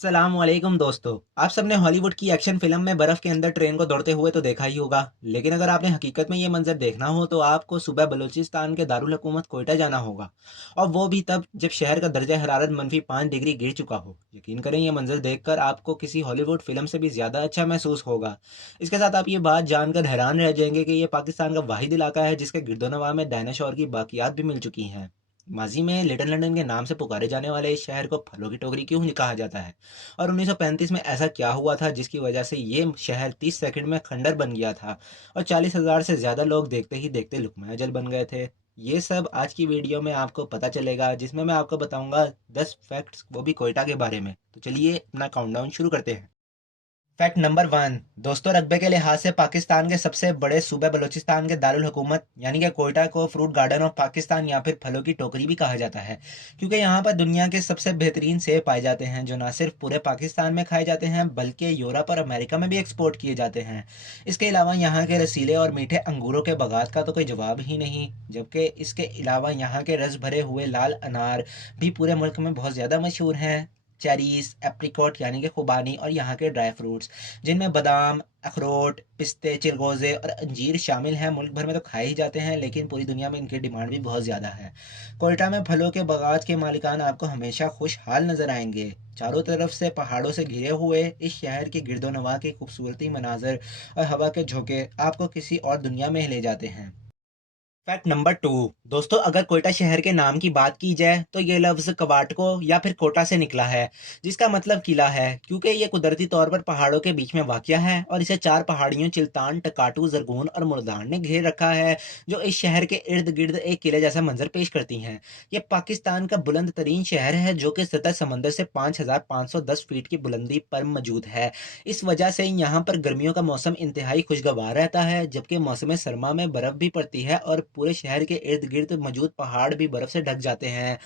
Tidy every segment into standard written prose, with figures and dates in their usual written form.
अस्सलाम वालेकुम दोस्तों। आप सबने हॉलीवुड की एक्शन फिल्म में बर्फ के अंदर ट्रेन को दौड़ते हुए तो देखा ही होगा, लेकिन अगर आपने हकीकत में ये मंजर देखना हो तो आपको सुबह बलूचिस्तान के दारुल हुकूमत कोयटा जाना होगा। और वो भी तब जब शहर का दर्जा हरारत -5 डिग्री गिर चुका हो। यकीन करें, ये मंजर देखकर आपको किसी हॉलीवुड फिल्म से भी ज़्यादा अच्छा महसूस होगा। इसके साथ आप ये बात जानकर हैरान रह जाएंगे कि ये पाकिस्तान का वाहिद इलाका है जिसके गिरदोनवा में डायनासोर की बाकियात भी मिल चुकी हैं। माजी में लिटिल लंदन के नाम से पुकारे जाने वाले इस शहर को फलों की टोकरी क्यों नहीं कहा जाता है, और 1935 में ऐसा क्या हुआ था जिसकी वजह से ये शहर 30 सेकंड में खंडर बन गया था और 40,000 से ज़्यादा लोग देखते ही देखते लुकमाया जल बन गए थे। ये सब आज की वीडियो में आपको पता चलेगा, जिसमें मैं आपको बताऊंगा 10 फैक्ट्स, वो भी कोयटा के बारे में। तो चलिए अपना काउंटडाउन शुरू करते हैं। Fact number 1। दोस्तों, रकबे के लिहाज से पाकिस्तान के सबसे बड़े सूबे बलूचिस्तान के दारुल हुकूमत यानी कि कोयटा को फ्रूट गार्डन ऑफ पाकिस्तान या फिर फलों की टोकरी भी कहा जाता है, क्योंकि यहाँ पर दुनिया के सबसे बेहतरीन सेब पाए जाते हैं जो ना सिर्फ पूरे पाकिस्तान में खाए जाते हैं बल्कि यूरोप और अमेरिका में भी एक्सपोर्ट किए जाते हैं। इसके अलावा यहाँ के रसीले और मीठे अंगूरों के बागात का तो कोई जवाब ही नहीं, जबकि इसके अलावा यहाँ के रस भरे हुए लाल अनार भी पूरे मुल्क में बहुत ज़्यादा मशहूर हैं। चेरीज, एप्रिकॉट यानी कि खुबानी और यहाँ के ड्राई फ्रूट्स जिनमें बादाम, अखरोट, पिस्ते, चिलगोजे और अंजीर शामिल हैं, मुल्क भर में तो खाए ही जाते हैं, लेकिन पूरी दुनिया में इनकी डिमांड भी बहुत ज़्यादा है। कोयटा में फलों के बागात के मालिकान आपको हमेशा खुशहाल नजर आएंगे। चारों तरफ से पहाड़ों से घिरे हुए इस शहर के गिरदोनवा की खूबसूरती, मनाजर और हवा के झोंके आपको किसी और दुनिया में ले जाते हैं। Fact number 2। दोस्तों, अगर कोयटा शहर के नाम की बात की जाए तो ये लफ्ज़ कवाटको या फिर कोटा से निकला है, जिसका मतलब किला है, क्योंकि ये कुदरती तौर पर पहाड़ों के बीच में वाक़या है और इसे चार पहाड़ियों चिल्तान, टकाटू, जरगून और मुर्दान ने घेर रखा है, जो इस शहर के इर्द गिर्द एक किले जैसा मंजर पेश करती हैं। ये पाकिस्तान का बुलंद तरीन शहर है जो कि सतह समंदर से 5,510 फीट की बुलंदी पर मौजूद है। इस वजह से यहाँ पर गर्मियों का मौसम इंतहाई खुशगवार रहता है, जबकि मौसम सरमा में बर्फ़ भी पड़ती है और पूरे शहर के इर्द गिर्द मौजूद पहाड़ भी बर्फ से ढक जाते हैं।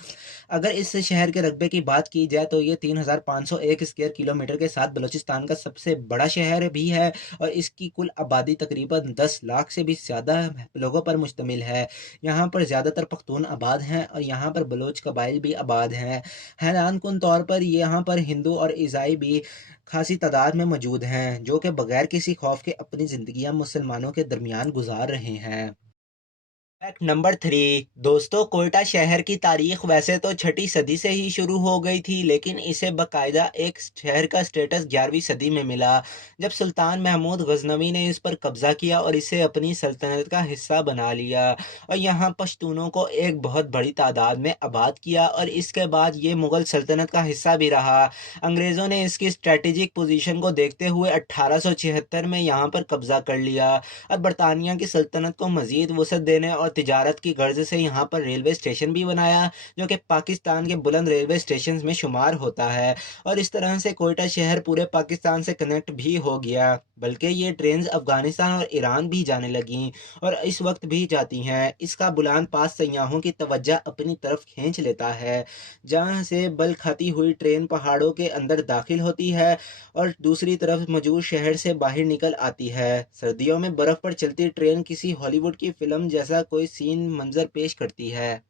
अगर इस शहर के रकबे की बात की जाए तो ये 3,501 स्क्वायर किलोमीटर के साथ बलूचिस्तान का सबसे बड़ा शहर भी है और इसकी कुल आबादी तकरीबन 10 लाख से भी ज़्यादा लोगों पर मुश्तमिल है। यहाँ पर ज़्यादातर पख्तून आबाद हैं और यहाँ पर बलोच कबाइल भी आबाद हैं। हैरान कुन तौर पर यहाँ पर हिंदू और ईसाई भी खासी तादाद में मौजूद हैं, जो कि बगैर किसी खौफ के अपनी ज़िंदगियाँ मुसलमानों के दरमियान गुजार रहे हैं। Fact number 3। दोस्तों, कोयटा शहर की तारीख वैसे तो 6ठी सदी से ही शुरू हो गई थी, लेकिन इसे बाकायदा एक शहर का स्टेटस 11वीं सदी में मिला, जब सुल्तान महमूद गजनवी ने इस पर कब्जा किया और इसे अपनी सल्तनत का हिस्सा बना लिया और यहाँ पश्तूनों को एक बहुत बड़ी तादाद में आबाद किया और इसके बाद ये मुग़ल सल्तनत का हिस्सा भी रहा। अंग्रेज़ों ने इसकी स्ट्रेटेजिक पोजीशन को देखते हुए 1876 में यहाँ पर कब्जा कर लिया और बरतानिया की सल्तनत को मज़ीद वसअत देने और तिजारत की गर्ज से यहाँ पर रेलवे स्टेशन भी बनाया, जो कि पाकिस्तान के बुलंद रेलवे स्टेशन में शुमार होता है। और इस तरह से कोयटा शहर पूरे पाकिस्तान से कनेक्ट भी हो गया, बल्कि ये ट्रेन अफ़गानिस्तान और ईरान भी जाने लगीं और इस वक्त भी जाती हैं। इसका बुलंद पास सयाहों की तवज्जो अपनी तरफ खींच लेता है, जहाँ से बल खाती हुई ट्रेन पहाड़ों के अंदर दाखिल होती है और दूसरी तरफ मौजूद शहर से बाहर निकल आती है। सर्दियों में बर्फ़ पर चलती ट्रेन किसी हॉलीवुड की फिल्म जैसा कोई सीन मंजर पेश करती है।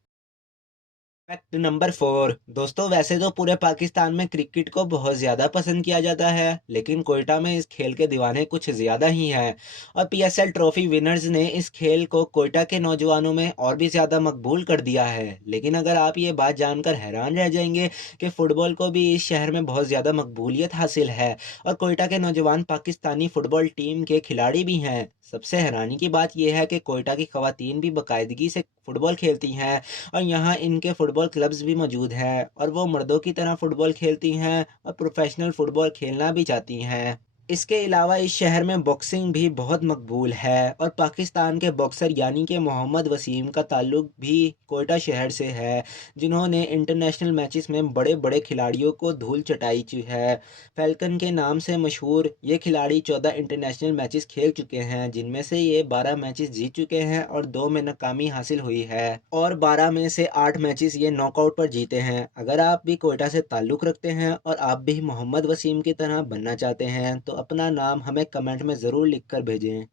Fact number 4। दोस्तों, वैसे तो पूरे पाकिस्तान में क्रिकेट को बहुत ज़्यादा पसंद किया जाता है, लेकिन कोयटा में इस खेल के दीवाने कुछ ज़्यादा ही हैं और पीएसएल ट्रॉफी विनर्स ने इस खेल को कोयटा के नौजवानों में और भी ज़्यादा मकबूल कर दिया है। लेकिन अगर आप ये बात जानकर हैरान रह जाएंगे कि फ़ुटबॉल को भी इस शहर में बहुत ज़्यादा मकबूलियत हासिल है और कोयटा के नौजवान पाकिस्तानी फ़ुटबॉल टीम के खिलाड़ी भी हैं। सबसे हैरानी की बात यह है कि कोयटा की ख़वातीन भी बाकायदगी से फ़ुटबॉल खेलती हैं और यहाँ इनके फुटबॉल क्लब्स भी मौजूद हैं और वो मर्दों की तरह फुटबॉल खेलती हैं और प्रोफेशनल फुटबॉल खेलना भी चाहती हैं। इसके अलावा इस शहर में बॉक्सिंग भी बहुत मकबूल है और पाकिस्तान के बॉक्सर यानी कि मोहम्मद वसीम का ताल्लुक भी कोयटा शहर से है, जिन्होंने इंटरनेशनल मैचेस में बड़े बड़े खिलाड़ियों को धूल चटाई है। फैल्कन के नाम से मशहूर ये खिलाड़ी 14 इंटरनेशनल मैचेस खेल चुके हैं, जिनमें से ये 12 मैचेस जीत चुके हैं और 2 में नाकामी हासिल हुई है और 12 में से 8 मैचेस ये नॉकआउट पर जीते हैं। अगर आप भी कोयटा से ताल्लुक़ रखते हैं और आप भी मोहम्मद वसीम की तरह बनना चाहते हैं तो अपना नाम हमें कमेंट में ज़रूर लिख कर भेजें।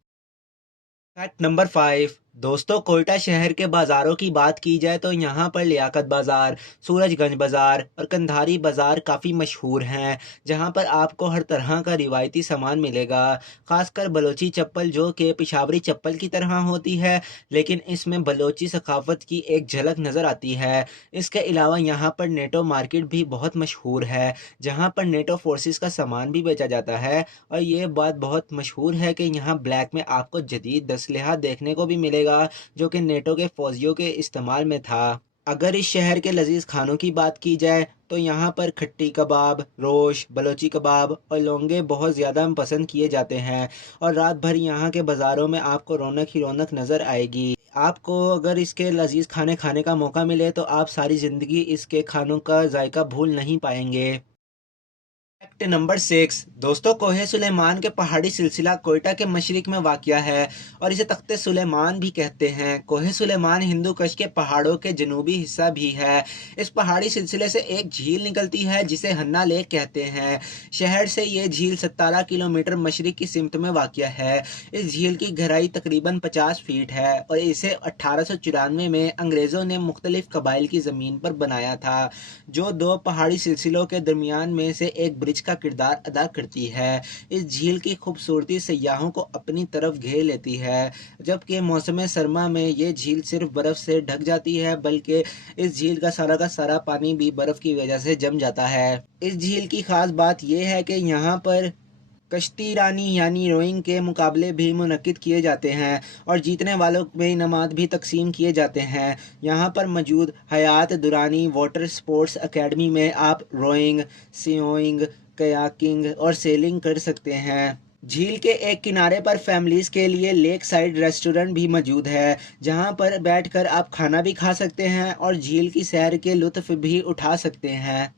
Fact number 5। दोस्तों, कोयटा शहर के बाज़ारों की बात की जाए तो यहाँ पर लियाकत बाज़ार, सूरजगंज बाज़ार और कंधारी बाज़ार काफ़ी मशहूर हैं, जहाँ पर आपको हर तरह का रिवायती सामान मिलेगा। ख़ासकर बलोची चप्पल, जो कि पिशावरी चप्पल की तरह होती है, लेकिन इसमें बलोची सकाफ़त की एक झलक नज़र आती है। इसके अलावा यहाँ पर नेटो मार्केट भी बहुत मशहूर है, जहाँ पर नेटो फोर्सेस का सामान भी बेचा जाता है। और ये बात बहुत मशहूर है कि यहाँ ब्लैक में आपको जदीद असलहा देखने को भी मिलेगा, जो कि नेटो के फौजियों के इस्तेमाल में था। अगर इस शहर के लजीज खानों की बात की जाए तो यहाँ पर खट्टी कबाब, रोश, बलोची कबाब और लोंगे बहुत ज़्यादा पसंद किए जाते हैं, और रात भर यहाँ के बाज़ारों में आपको रौनक ही रौनक नज़र आएगी। आपको अगर इसके लजीज खाने खाने का मौका मिले तो आप सारी ज़िंदगी इसके खानों का जायका भूल नहीं पाएंगे। Fact number 6। दोस्तों, कोहे सुलेमान के पहाड़ी सिलसिला कोयटा के मशरिक में वाक़या है और इसे तख्ते सुलेमान भी कहते हैं। कोहे सुलेमान हिंदू कश के पहाड़ों के जनूबी हिस्सा भी है। इस पहाड़ी सिलसिले से एक झील निकलती है जिसे हन्ना लेक कहते हैं। शहर से ये झील 17 किलोमीटर मशरिक की सिमत में वाक़या है। इस झील की गहराई तकरीबन 50 फीट है और इसे 1894 में अंग्रेज़ों ने मुख्तलिफ कबाइल की ज़मीन पर बनाया था, जो दो पहाड़ी सिलसिलों के दरमियान में से एक ब्रिज का किरदार अदा करती है। इस झील की खूबसूरती सयाहों को अपनी तरफ घेर लेती है, जबकि मौसम सरमा में ये झील सिर्फ बर्फ़ से ढक जाती है, बल्कि इस झील का सारा पानी भी बर्फ़ की वजह से जम जाता है। इस झील की ख़ास बात यह है कि यहाँ पर कश्ती रानी यानी रोइंग के मुकाबले भी मुनक्किद किए जाते हैं और जीतने वालों में इनामात भी तकसीम किए जाते हैं। यहाँ पर मौजूद हयात दुरानी वाटर स्पोर्ट्स अकेडमी में आप रोइंग, सियोइंग, कयाकिंग और सेलिंग कर सकते हैं। झील के एक किनारे पर फैमिलीज़ के लिए लेक साइड रेस्टोरेंट भी मौजूद है, जहाँ पर बैठकर आप खाना भी खा सकते हैं और झील की सैर के लुत्फ़ भी उठा सकते हैं।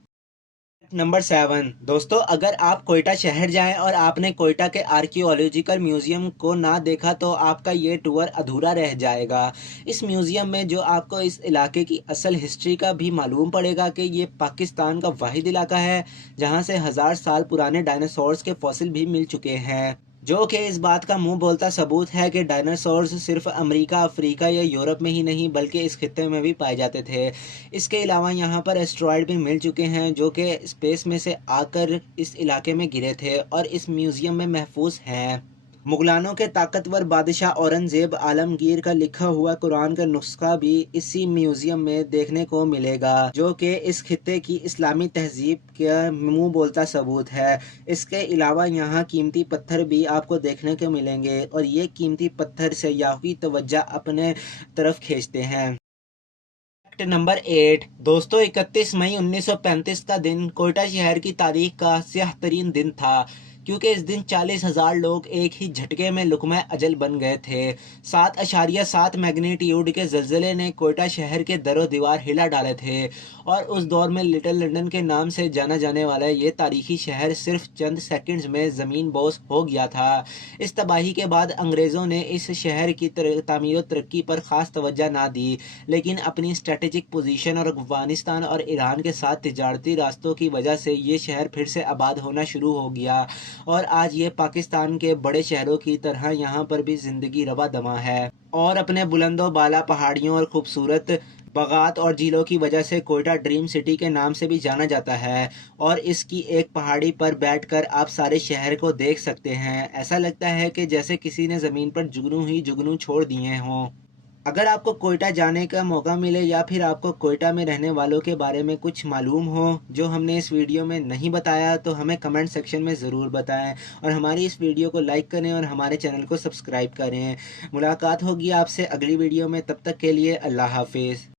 नंबर 7। दोस्तों, अगर आप कोयटा शहर जाएं और आपने कोयटा के आर्कियोलॉजिकल म्यूज़ियम को ना देखा तो आपका ये टूर अधूरा रह जाएगा। इस म्यूज़ियम में जो आपको इस इलाके की असल हिस्ट्री का भी मालूम पड़ेगा कि ये पाकिस्तान का वाहिद इलाका है जहां से 1000 साल पुराने डायनासोर्स के फॉसिल भी मिल चुके हैं, जो कि इस बात का मुंह बोलता सबूत है कि डायनासोर्स सिर्फ अमेरिका, अफ्रीका या यूरोप में ही नहीं बल्कि इस खित्ते में भी पाए जाते थे। इसके अलावा यहाँ पर एस्ट्रॉयड भी मिल चुके हैं जो कि स्पेस में से आकर इस इलाके में गिरे थे और इस म्यूज़ियम में महफूज हैं। मुगलानों के ताकतवर बादशाह औरंगज़ेब आलमगीर का लिखा हुआ कुरान का नुस्खा भी इसी म्यूज़ियम में देखने को मिलेगा, जो कि इस खित्ते की इस्लामी तहजीब का मुंह बोलता सबूत है। इसके अलावा यहाँ कीमती पत्थर भी आपको देखने को मिलेंगे और ये कीमती पत्थर सयाहों की तवज्जो अपने तरफ खींचते हैं। Fact number 8। दोस्तों, 31 मई 1935 का दिन कोयटा शहर की तारीख का स्याह तरीन दिन था, क्योंकि इस दिन 40,000 लोग एक ही झटके में लुकमा अजल बन गए थे। 7.7 मैग्नीट्यूड के ज़लज़ले ने कोयटा शहर के दरो दीवार हिला डाले थे और उस दौर में लिटिल लंदन के नाम से जाना जाने वाला ये तारीखी शहर सिर्फ चंद सेकंड्स में ज़मीन बोस हो गया था। इस तबाही के बाद अंग्रेज़ों ने इस शहर की तामीर और तरक्की पर ख़ास तवज्जो ना दी, लेकिन अपनी स्ट्रेटेजिक पोजीशन और अफगानिस्तान और ईरान के साथ तिजारती रास्तों की वजह से ये शहर फिर से आबाद होना शुरू हो गया और आज ये पाकिस्तान के बड़े शहरों की तरह यहाँ पर भी ज़िंदगी रवा दमा है। और अपने बुलंदो बाला पहाड़ियों और खूबसूरत बागात और झीलों की वजह से कोयटा ड्रीम सिटी के नाम से भी जाना जाता है और इसकी एक पहाड़ी पर बैठकर आप सारे शहर को देख सकते हैं। ऐसा लगता है कि जैसे किसी ने ज़मीन पर जुगनू ही जुगनू छोड़ दिए हों। अगर आपको कोयटा जाने का मौका मिले या फिर आपको कोयटा में रहने वालों के बारे में कुछ मालूम हो जो हमने इस वीडियो में नहीं बताया तो हमें कमेंट सेक्शन में ज़रूर बताएं और हमारी इस वीडियो को लाइक करें और हमारे चैनल को सब्सक्राइब करें। मुलाकात होगी आपसे अगली वीडियो में, तब तक के लिए अल्लाह हाफिज़।